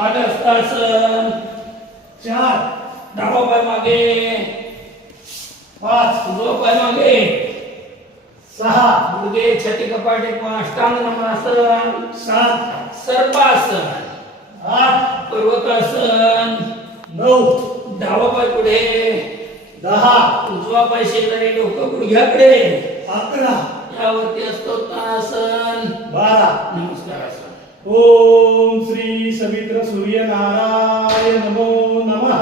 आसन चार डावा पाय मागे पाच उजवा पाय मागे सहा मुलगे छाती कपाटे अष्टांग नमनासन सात सर्पासन आठ पर्वतासन नऊ डावा पाय पुढे दहा उजवा पाय शेजारी डोकं गुडघ्याकडे अकरा यावरती असतो तासन बारा नमस्कार. ओम श्री सवित्र सूर्य नारायण नमो नमः।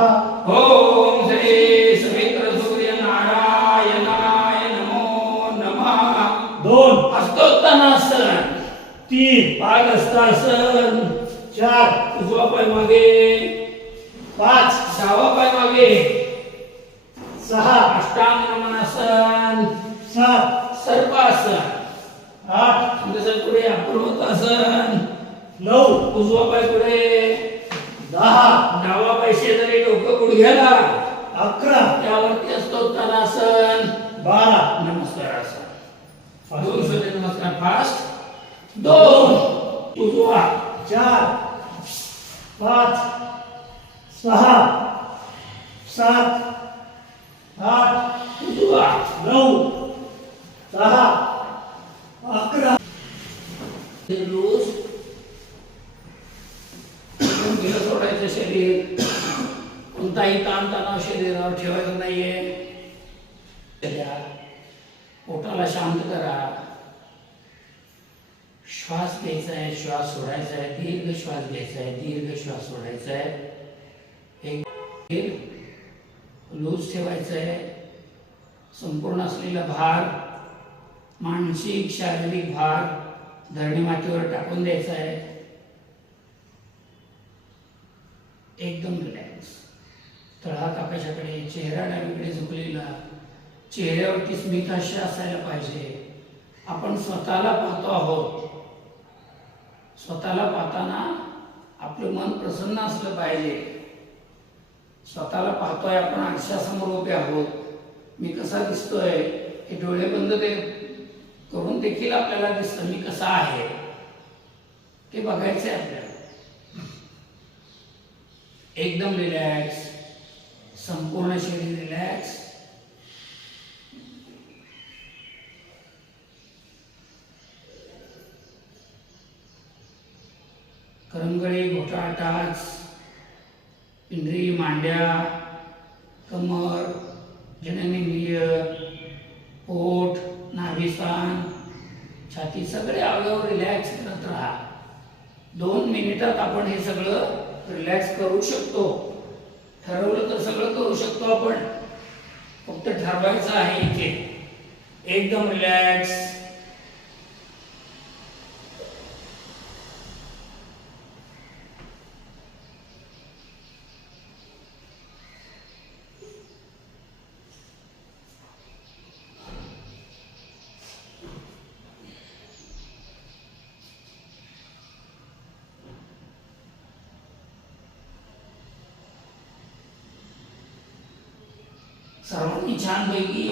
ओम श्री सवित्र सूर्य नारायणाय नमो नमः। दोन हस्तोत्तानासन तीन पादहस्तासन चार उजवा पाय मागे पाच डावा पाय मागे सहा अष्टांग नमनासन सात सर्पासन। आठ पुढे पर्वतासन नऊ. उजवा पाय पुढे. दहा. डावा पाय शेजारी डोकं गुडघ्याला. अकरा. त्यावरती असतो तनासन बारा. नमस्कार आसन दोन नमस्कार. फास्ट. दोन. उजवा. चार. पाच. सहा. सात. आठ. उजवा. नऊ. दहा. अकरा. लूज ढिलं सोडायचं शरीर. कोणताही ताण तणाव शरीरावर ठेवायचं नाहीये. पोटाला शांत करा. श्वास घ्यायचा आहे श्वास सोडायचा आहे दीर्घ श्वास घ्यायचा आहे दीर्घ श्वास सोडायचा आहे एक लूज ठेवायचं आहे संपूर्ण असलेला भार मानसिक शारीरिक भार धरणी मातीवर टाकून द्यायचा आहे एकदम रिलॅक्स तळहात आकाशाकडे चेहरा डावीकडे झुकलेला. चेहऱ्यावरती स्मितहास्य असायला पाहिजे. आपण स्वतःला पाहतो आहोत. स्वतःला पाहताना आपलं मन प्रसन्न असलं पाहिजे. स्वतःला पाहतोय आपण आरशासमोर उभे आहोत. मी कसा दिसतोय? हे डोळे बंद ते करून देखील आपल्याला दिसतं मी कसा आहे? ते बघायचं आहे आपल्याला. एकदम रिलॅक्स संपूर्ण शरीर रिलॅक्स करंगळी घोटाळ टाच पिंढरी मांड्या कमर जननेंद्रिय पोट नाभिस्थान छाती सगळे अवयव रिलॅक्स करत राहा. दोन मिनिटात आपण हे सगळं रिलॅक्स करू शकतो. ठरवलं तर सगळं करू शकतो आपण. फक्त ठरवायचं आहे इथे. एकदम रिलॅक्स मी छानपैकी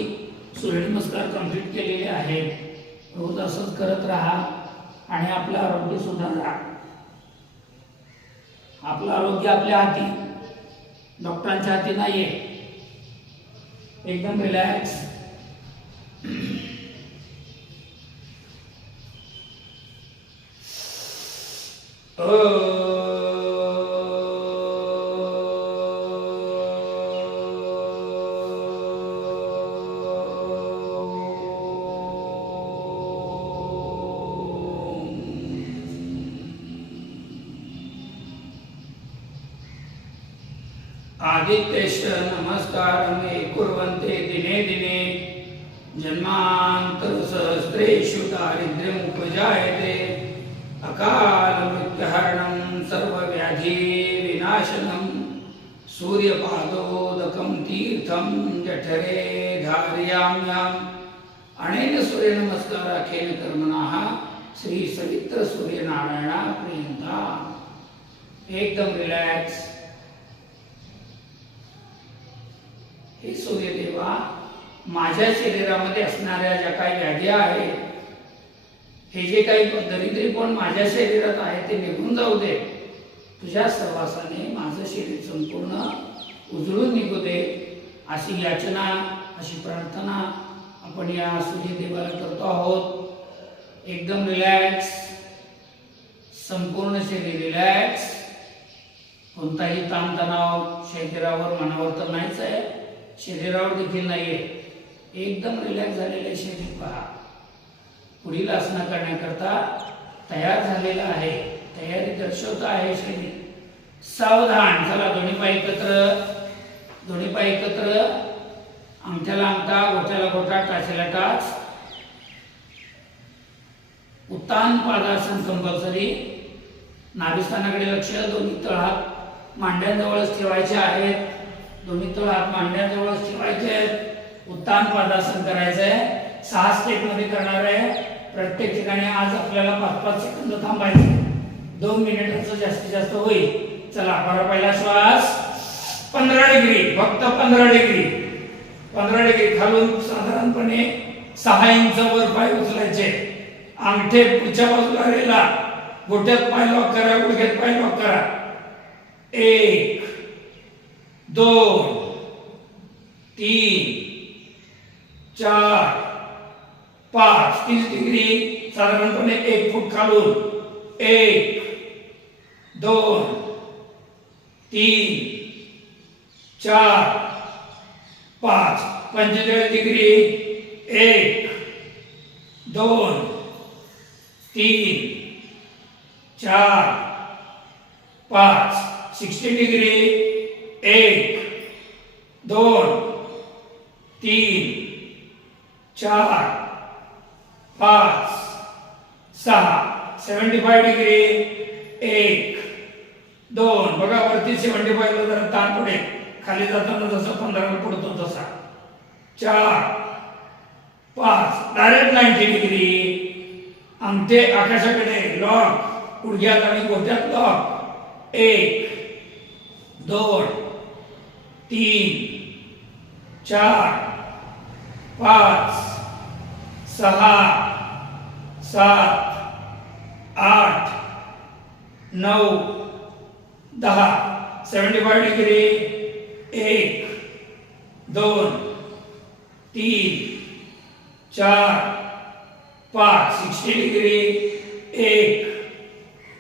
सूर्यनमस्कार कंप्लीट केलेले आहेत रोज असंच करत राहा आणि आपलं आरोग्य सुधारा. आपलं आरोग्य आपल्या हाती डॉक्टरांच्या हाती नाहीये. एकदम रिलॅक्स आदित्यश्च अनेन सूर्यनमस्काराखेन कर्मणः? श्री सवित्र सूर्यनारायणा प्रियंता एकदम रिलॅक्स हे सूर्यदेवा माझ्या शरीरामध्ये असणाऱ्या ज्या काही व्याध्या आहेत हे जे काही दरिद्री पण माझ्या शरीरात आहे ते निघून जाऊ दे. तुझ्या सहवासाने माझं शरीर संपूर्ण उजळून निघू दे. अशी याचना अशी प्रार्थना आपण या सूर्यदेवाला करतो आहोत. एकदम रिलॅक्स संपूर्ण शरीर रिलॅक्स कोणताही ताणतणाव शरीरावर मनावर तर नाहीच आहे. शरीरावर देखील नाहीये. एकदम रिलॅक्स झालेले शरीर पहा. पुढील आसना करण्याकरता तयार झालेला आहे. तयारी दर्शवत आहे शरीर. सावधान चला दोन्ही पाय एकत्र. दोन्ही पाय एकत्र. अंगठ्याला अंगठा गोठ्याला गोठा टाचेला टाच उत्तान पादासन कंपल्सरी. नाभिस्थानाकडे लक्ष दोन्ही तळ हात मांड्यांजवळच ठेवायचे आहेत. दोन्ही तळ हात मांड्यांजवळच ठेवायचे आहेत. उत्तान पादासन करायचं आहे सहा स्टेपमध्ये करणार आहे. प्रत्येक ठिकाणी आज आपल्याला पाच पाच सेकंद थांबायचे. दोन मिनिटाचं जास्तीत जास्त होईल. चला बरं पहिला श्वास. पंधरा डिग्री फक्त पंधरा डिग्री पंधरा डिग्री खालून साधारणपणे सहा इंच वर पाय उचलायचे. अंगठे पुढच्या बाजूला रेला गोट्यात पाय लॉक करा गुडघ्यात पाय लॉक करा. एक दोन तीन चार पाच. तीस डिग्री साधारणपणे एक फूट खालून. एक दोन तीन चार पाच. पंचेचाळीस डिग्री. एक. दोन. तीन. चार. पाच. Sixty degree. एक. दोन. तीन. चार. पाच. सहा. Seventy five degree. एक. दोन. बघा वरती सेवन्टी फायला जरा ताण पडेल. खाली जाताना जसं पंधराला पडतो तसा. चार पाच डायरेक्ट नाईन्टी डिग्री अंगठे आकाशाकडे लॉक गुडघ्यात आणि गोट्यात लॉक एक दोन तीन चार पाच सहा सात आठ नऊ दहा. सेवन्टी फाईव्ह डिग्री एक दोन तीन चार पाच सिक्स्टी डिग्री. एक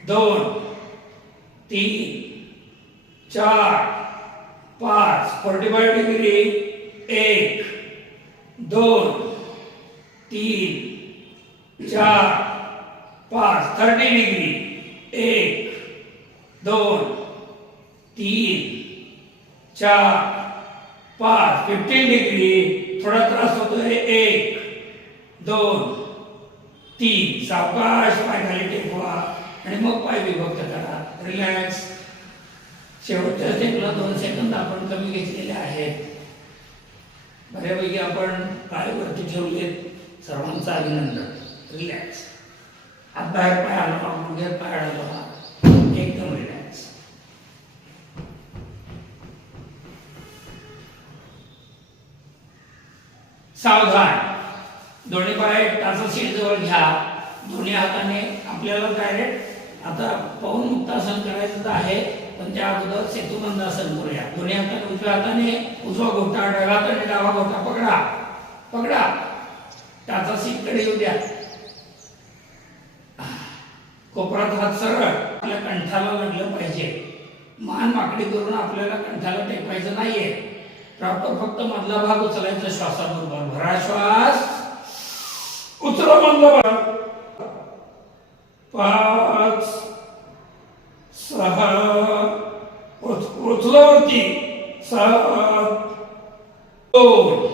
दोन तीन चार पाच फोर्टी फाईव्ह डिग्री. एक दोन तीन चार पाच थर्टी डिग्री. एक दोन तीन चार पाच फिफ्टीन डिग्री थोडा त्रास होतोय एक दोन तीन. सावकाश पाय खाली टेकवा आणि मग पाय विभक्त करा. रिलॅक्स शेवटच्या स्टेपला दोन सेकंद आपण कमी घेतलेले आहेत. बऱ्यापैकी आपण पायवरती ठेवलेत. सर्वांचं अभिनंदन. रिलॅक्स हात बाहेर पाय आलो गुडघ्यात पाय आलो एकदम रिलॅक्स सावधान दोन्ही पाय टाचा सीट जवळ घ्या. दोन्ही हाताने आपल्याला डायरेक्ट आता पाहून मुक्तासन करायचं तर आहे पण त्या अगोदर सेतुबंधासन करूया. दोन्ही हाताने उजव्या हाताने उजवा घोटा डाव्या हाताने डावा घोटा पकडा. पकडा. टाचा सीटकडे येऊ द्या. कोपरात हात सरळ. आपल्या कंठाला लागलं पाहिजे. मान माकडी करून आपल्याला कंठाला टेकवायचं नाहीये. प्रॉपर फक्त मधला भाग उचलायचा श्वासाबरोबर. भरा श्वास उचला मधला भाग. पाच सहा उचलावरती. सात दोन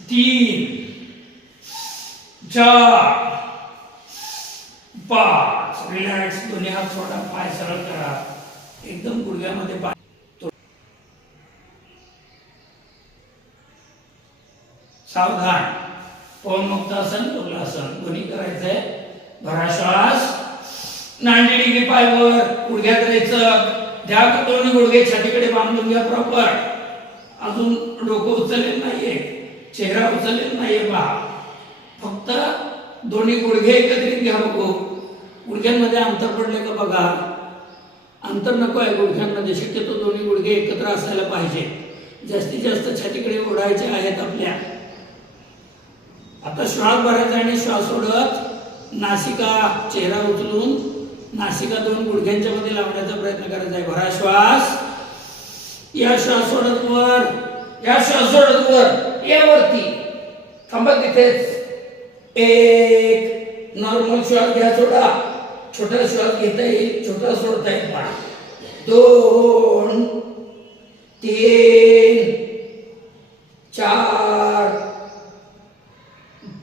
तीन चार पाच. रिलॅक्स दोन्ही हात सोडा. पाय सरळ करा. एकदम गुडघ्यामध्ये पाय तो- सावधान. पवन मुक्तासन उल्हासन दोन्ही करायचंय. भरा श्वास नाईन्टी पायवर. गुडघ्यात रेचक द्या दोन्ही गुडघे? छातीकडे बांधून घ्या प्रॉपर अजून डोकं उचललेलं नाहीये. चेहरा उचललेला नाहीये पहा फक्त दोन्ही गुडघे एकत्रित घ्या बघू. गुडघ्यांमध्ये अंतर पडले का बघा. अंतर नको आहे गुडघ्यांमध्ये. शक्यतो दोन्ही गुडघे एकत्र असायला पाहिजे. जास्तीत जास्त छातीकडे ओढायचे आहेत आपल्या. आता श्वास भरायचा आणि श्वास सोडत नासिका चेहरा उचलून नासिका दोन गुडघ्यांच्या मध्ये लावण्याचा प्रयत्न करायचा आहे. भरा श्वास. या श्वास सोडत वर. या श्वास सोडत वर. या वरती. थांबा तिथेच. एक. नॉर्मल श्वास घ्या सोडा. छोटा श्वास घेता येईल. छोटा सोडता येईल पहा दोन. तीन. चार.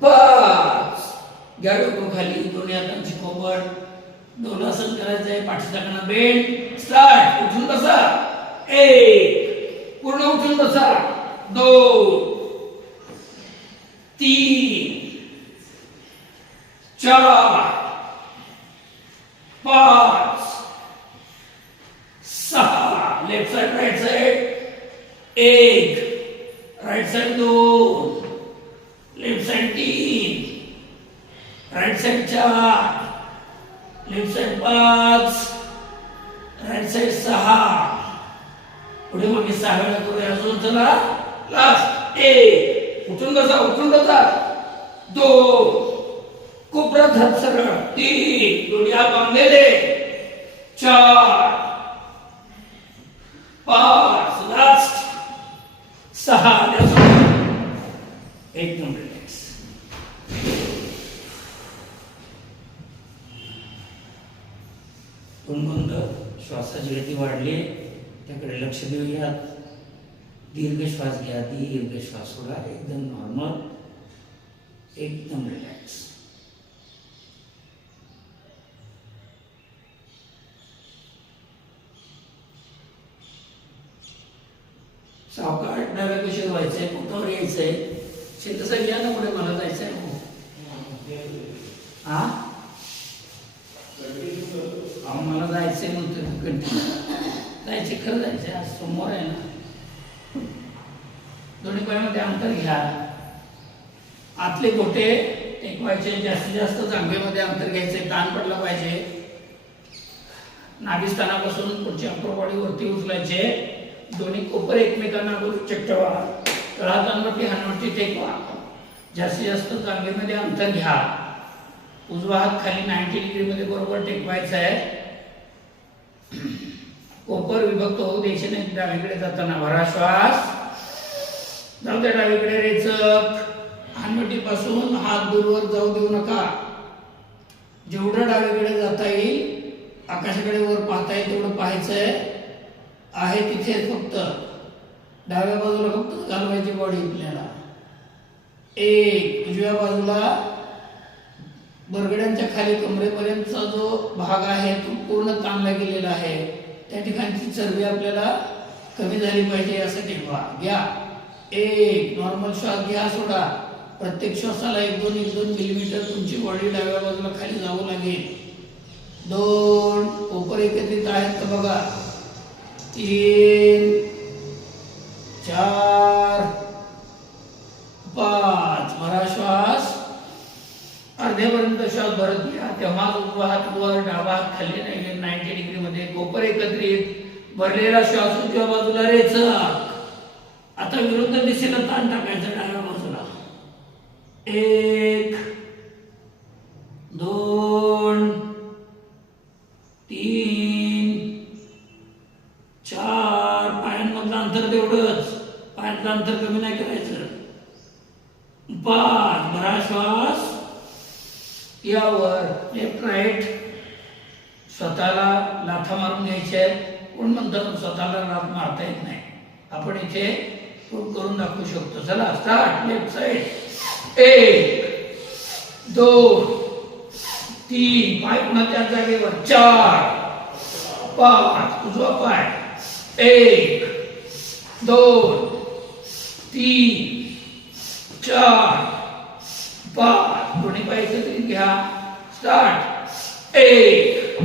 पाच घ्या डोकं खाली दोन्ही हातांची कोबड. दोन आसन करायचं आहे पाठीचा कणा बेंड स्टार्ट. उठून बसा. एक. पूर्ण उठून बसा. दोन. तीन. चार. पाच. सहा. Left side right side. एक. राईट साइड दोन. लेफ्ट साइड तीन राईट साइड चार लेफ्ट साइड पाच राईट साइड सहा पुढे मागे सहा वेळा करूया. अजून चला लास्ट एक उठून बसा उठून बसा. दोन. कोपऱ्यात हात सरळ. तीन. दोन्ही हात बांधलेले. चार. पाच. लास्ट सहा. एकदम गुणगुंद श्वासाची गती वाढली त्याकडे लक्ष देऊयात. दीर्घ श्वास घ्या दीर्घ श्वास सोडा एकदम नॉर्मल एकदम रिलॅक्स सावकाश डाव्या कशी व्हायचंय? पोटावर यायचंय? शेतसा घ्या ना पुढे मला जायचंय हो. अहो मला जायचंय म्हणतो कंटिन्यू जायचे खरं जायचे आज समोर आहे ना. दोन्ही पायामध्ये अंतर घ्या. आतले गोटे टेकवायचे जास्तीत जास्त जांभेमध्ये अंतर घ्यायचे ताण पडला पाहिजे. नाभिस्थानापासून पुढच्या अप्रोबॉडी वरती उचलायचे. दोन्ही कोपर एकमेकांना गुरुचक ठेवा. तळहातांवरती हनवटी टेकवा. जास्तीत जास्त जांभेमध्ये अंतर घ्या. उजवा हात खाली नाईन्टी डिग्री मध्ये बरोबर टेकवायचा आहे कोपर विभक्त होऊ द्यायचे नाही डावीकडे जाताना भरा श्वास. जाऊ द्या डावीकडे रेचक. हानवटीपासून हात दूरवर जाऊ देऊ नका. जेवढं डावीकडे जाता येईल आकाशाकडे वर पाहता येईल तेवढं पाहायचंय. आहे तिथे फक्त. डाव्या बाजूला फक्त घालवायची बॉडी आपल्याला. एक उजव्या बाजूला बरगड्यांच्या खाली कमरेपर्यंतचा जो भाग आहे तो पूर्ण ताणला गेलेला आहे. त्या ठिकाणची चरबी आपल्याला कमी झाली पाहिजे असं ठेवा घ्या. एक नॉर्मल श्वास घ्या सोडा. प्रत्येक श्वासाला एक दोन एक दोन मिलीमीटर तुमची बॉडी डाव्या बाजूला खाली जावं लागेल. दोन कोपर एकत्रित आहेत का बघा? तीन चार अर्धेपर्यंत श्वास भरत घ्या तेव्हा उजवा हात वर डावा हात खाली नाही नाईन्टी डिग्री मध्ये कोपर एकत्रित भरलेला श्वास उजव्या बाजूला रेचक. आता विरुद्ध दिशेला ताण टाकायचा डाव्या बाजूला. एक दोन तीन चार. पायांमधलं अंतर तेवढंच. पायांतलं अंतर कमी नाही करायचं. पाच भरा श्वास. यावर लेफ्ट राईट स्वतःला लाथा मारून घ्यायच्या आहेत कोण म्हणतात स्वतःला लाथ मारता येत नाही. आपण इथे प्रूव्ह करून दाखवू शकतो. चला स्टार्ट लेफ्ट साईड एक दोन तीन. पाय पुन्हा त्या जागेवर. चार पाच. उजवा पाय. एक दोन तीन चार. पाच. दोन्ही पाहिजे तरी घ्या. स्टार्ट. एक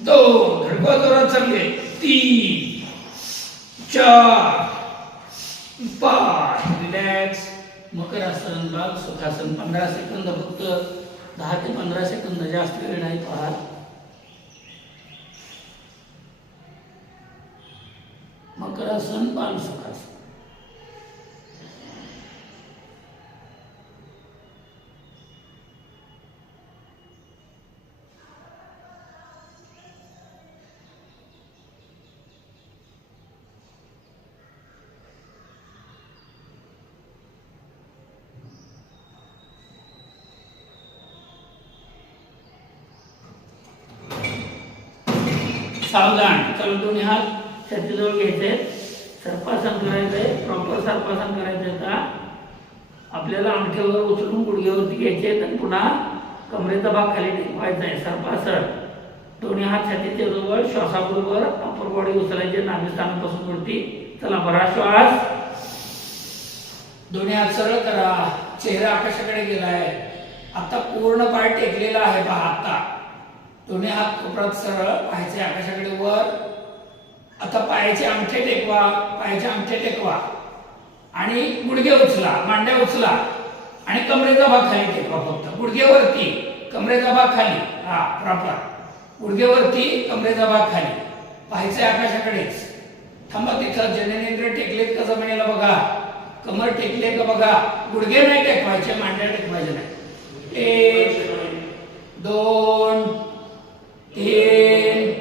दोन. धडकवा जोरात चालले तीन चार पाच. रिलॅक्स मकर आसन सुखासन. पंधरा सेकंद फक्त. दहा ते पंधरा सेकंद. जास्त वेळ नाही पाहत. मकरासन पाच सावधान. चला दोन्ही हात छातीजवळ घ्यायचे. सर्पासन करायचंय. प्रॉपर सर्पासन करायचंय का आपल्याला अंगठ्यावर उचलून गुडघ्यावरती घ्यायचे आणि पुन्हा कमरेचा भाग खाली टेकवायचा आहे. सर्पासन. दोन्ही हात छातीच्या जवळ श्वासाबरोबर अपर बॉडी उचलायचे नाभिस्थानापासून वरती. चला बरा श्वास. दोन्ही हात सरळ करा. चेहरा आकाशाकडे गेलाय. आता पूर्ण पाय टेकलेला आहे. पहा आता. दोन्ही हात कोपरात सरळ पायाचे आकाशाकडे वर. आता पायाचे अंगठे टेकवा पायाचे अंगठे टेकवा. आणि गुडघे उचला मांड्या उचला. आणि कमरेचा भाग खाली टेकवा फक्त. गुडघेवरती कमरेचा भाग खाली. हा प्रॉपर. गुडघेवरती कमरेचा भाग खाली. पाहायचे आकाशाकडेच. थांबा तिथं जननेंद्र टेकलेत का म्हणायला बघा? कमर टेकले का बघा? गुडघे नाही टेकवायचे मांड्या टेकवायचे नाही एक दोन तीन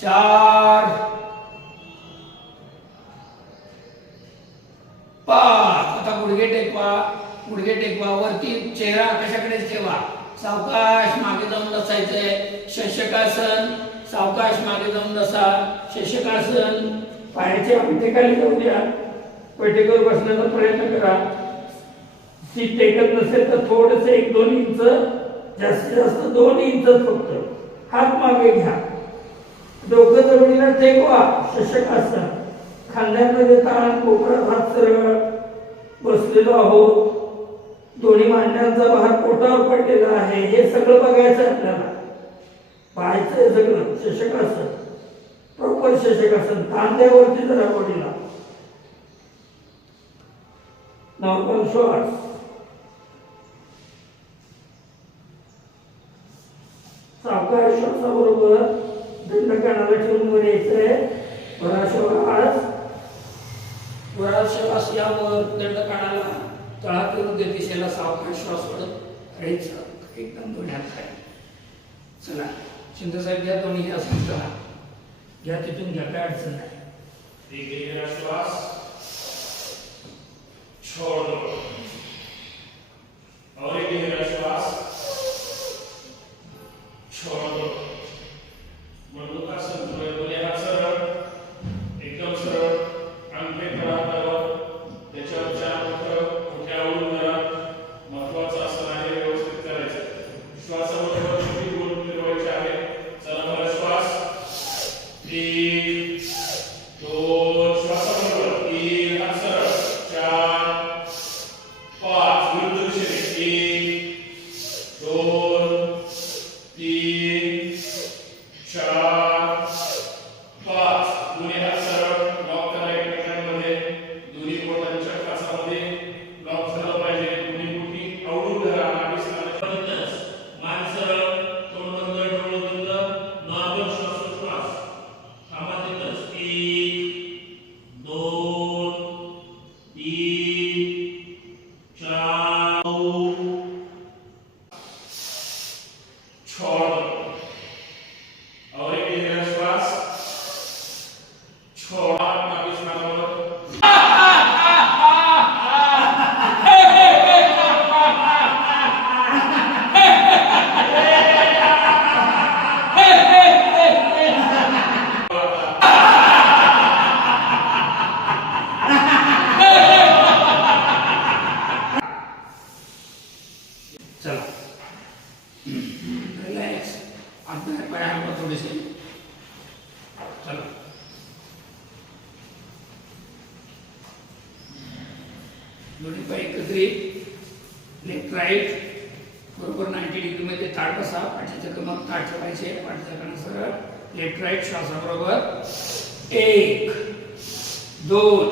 चार पाच. आता गुडघे टेकवा गुडघे टेकवा. वरती चेहरा कशाकडेच ठेवा. सावकाश मागे जाऊन बसायचंय. शशकासन सावकाश मागे जाऊन बसा. शशकासन. पायाचे अंगठे खाली जाऊ द्या. पेटेकर बसण्याचा प्रयत्न करा. ती टेकत नसेल तर थोडस एक दोन इंच जास्तीत जास्त दोन इंच फक्त. हात मागे घ्या. डोकं जमिनीला टेकवा शशकासन खांद्यामध्ये ताण कोपरात हात सरळ. बसलेलो आहोत. दोन्ही मांड्यांचा भार पोटावर पडलेला आहे. हे सगळं बघायचं आपल्याला. पाहायचं आहे सगळं. असत. प्रॉपर शशकासन खांद्यावरती जरा बॉडीला. नॉर्मल श्वास. सावकाश श्वासाबरोबर दंड कानाला ठेवून वर यायचंय. बरा श्वास बरा श्वास यावर दंड कानाला तळात विरुद्ध दिशेला सावकाश श्वास सोडत राहायचं एकदम दोन्यात काय चला शिंदे साहेब घ्या दोन्ही असं चला घ्या तिथून घ्या काय अडचण नाही. एक गहरा श्वास छोड़ दो और एक गहरा श्वास छोड़ दो मधुका लेफ्ट राईट बरोबर नाईन्टी डिग्रीमध्ये ताट बसा पाठीचं कमर ताट ठेवायचे पाठीचा कणं सरळ लेफ्ट राईट श्वासाबरोबर एक दोन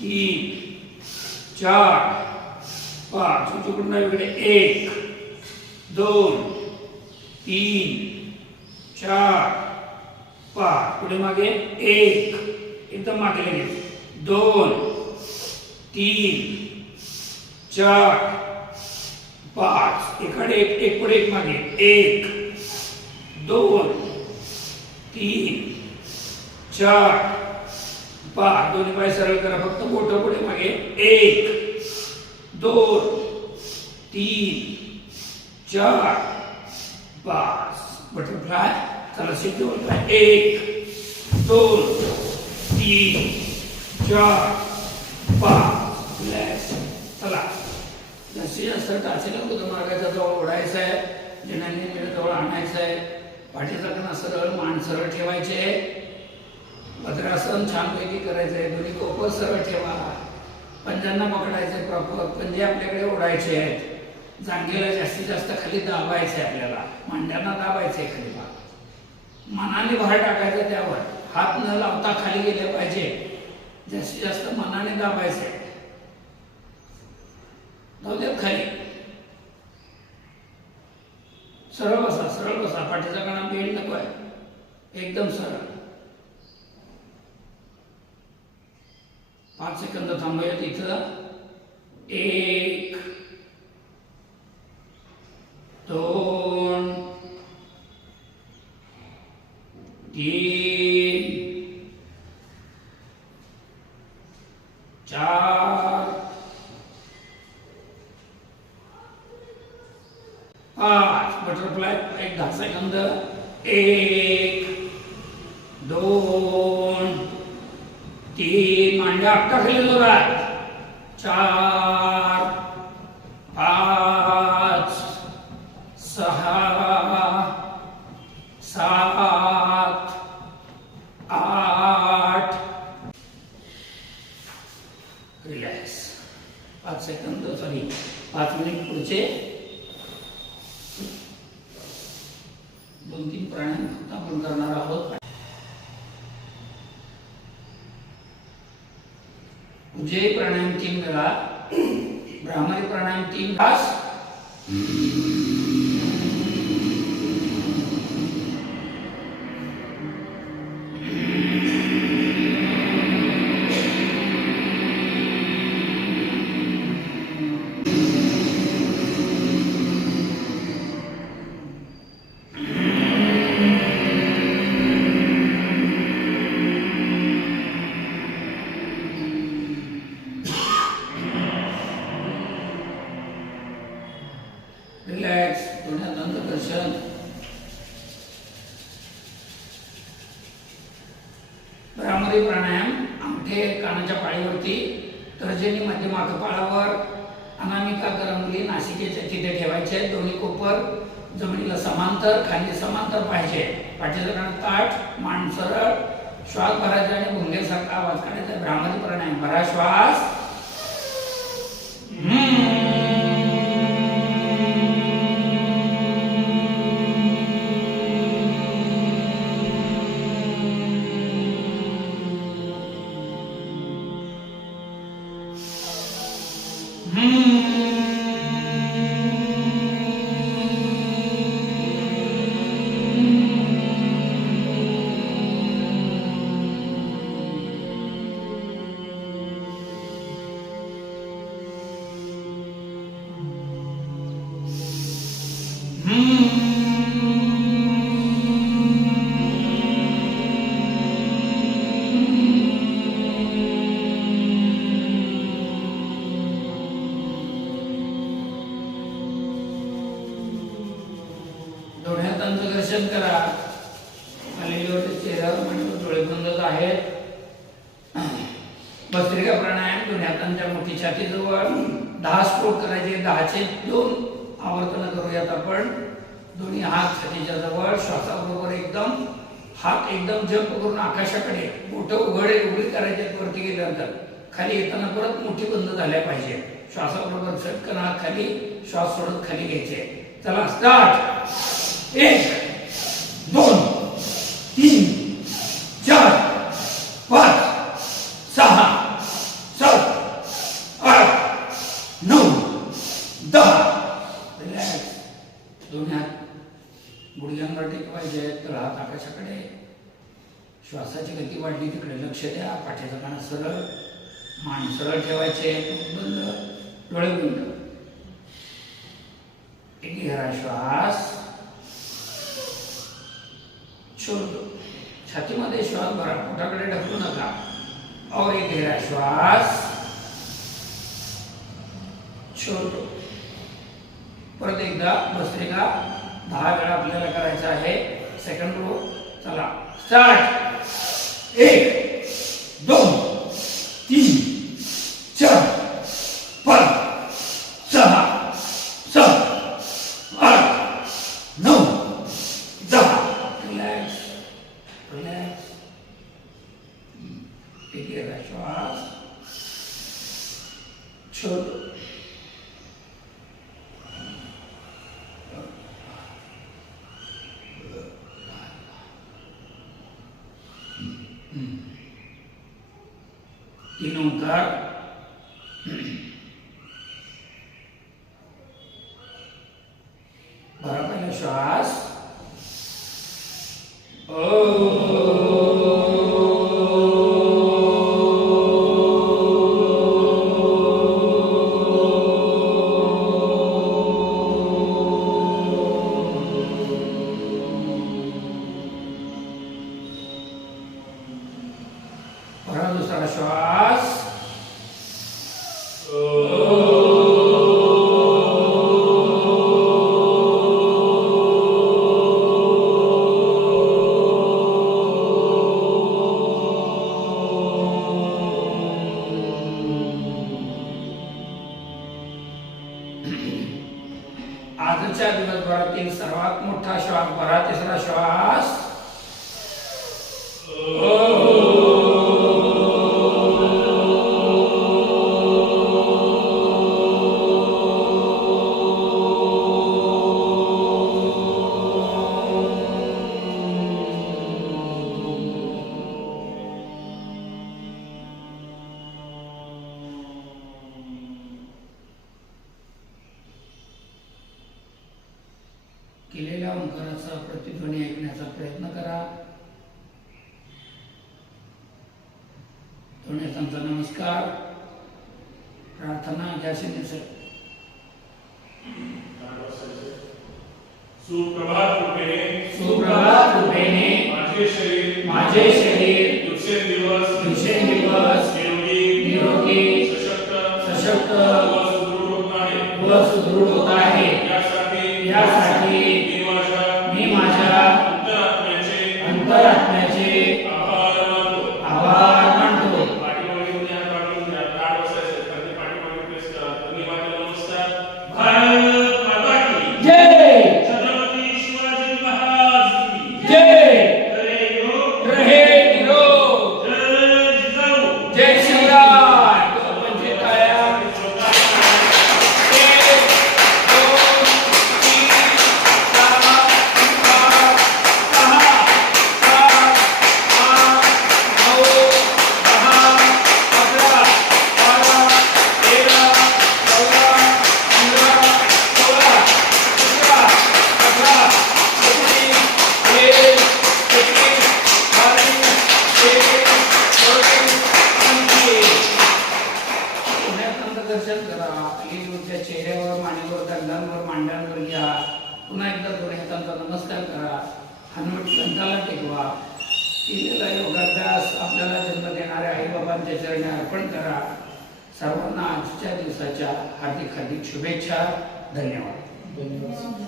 तीन चार पाच उजूकडून इकडे एक दोन तीन चार पाच पुढे मागे एक एकदम मागे लगेच. दोन तीन चार पाच एकडे एक एक पुढे एक मागे एक दोन तीन चार पाच. दोन्ही पाय सरळ करा फक्त मोठं पुढे मागे. एक दोन तीन चार पाच. बटरफ्लाय चला सिद्धी बोलताय एक दोन तीन चार पाच. ब्लॅस चला. जास्तीत जास्त टाचेला बुद्ध मार्गाचा जवळ ओढायचं आहे. जिनांनी जवळ आणायचं आहे. पाठीचा सरळ मान सरळ ठेवायचे. भद्रासन छानपैकी करायचं आहे. दोन्ही कोपर सरळ ठेवा. पंजांना पकडायचे प्रॉपर पंजे आपल्याकडे ओढायचे आहेत जांघेला जास्तीत जास्त खाली दाबायचे आपल्याला. मांड्यांना दाबायचे खाली. भाग मनाने भार टाकायचं त्यावर. हात न लावता खाली गेले पाहिजे. जास्तीत जास्त मनाने दाबायचे जाऊ खाली सरळ बसा सरळ बसा. पाठीचा कणा बेंड नको आहे एकदम सरळ. पाच सेकंद थांबूयात इथं एक. दोन. तीन. एक दहा सेकंद दीर्घ प्राणायाम दोन्ही हातांच्या मोठी छातीजवळ दहा स्ट्रोक करायचे दहाचे दोन आवर्तन करूयात आपण. दोन्ही हात छातीच्या जवळ श्वासाबरोबर एकदम हात एकदम जंप करून आकाशाकडे मोठं उघडे उघडी करायचे वरती गेल्यानंतर खाली येताना परत मोठी बंद झाल्या पाहिजे. श्वासाबरोबर चटकन हात खाली श्वास सोडत खाली घ्यायचे. चला स्टार्ट एक दोन. मध्ये श्वास भरा पोटाकडे ढकलू नका. और एक घेरा श्वास. छोडतो. परत एकदा भस्त्रिका दहा वेळा आपल्याला करायचा आहे. सेकंड रो चला. स्टार्ट एक दोन. Oh. आपल्याला जन्म देणाऱ्या आईबाबांच्या चरणी अर्पण करा. सर्वांना आजच्या दिवसाच्या हार्दिक हार्दिक शुभेच्छा. धन्यवाद. धन्यवाद.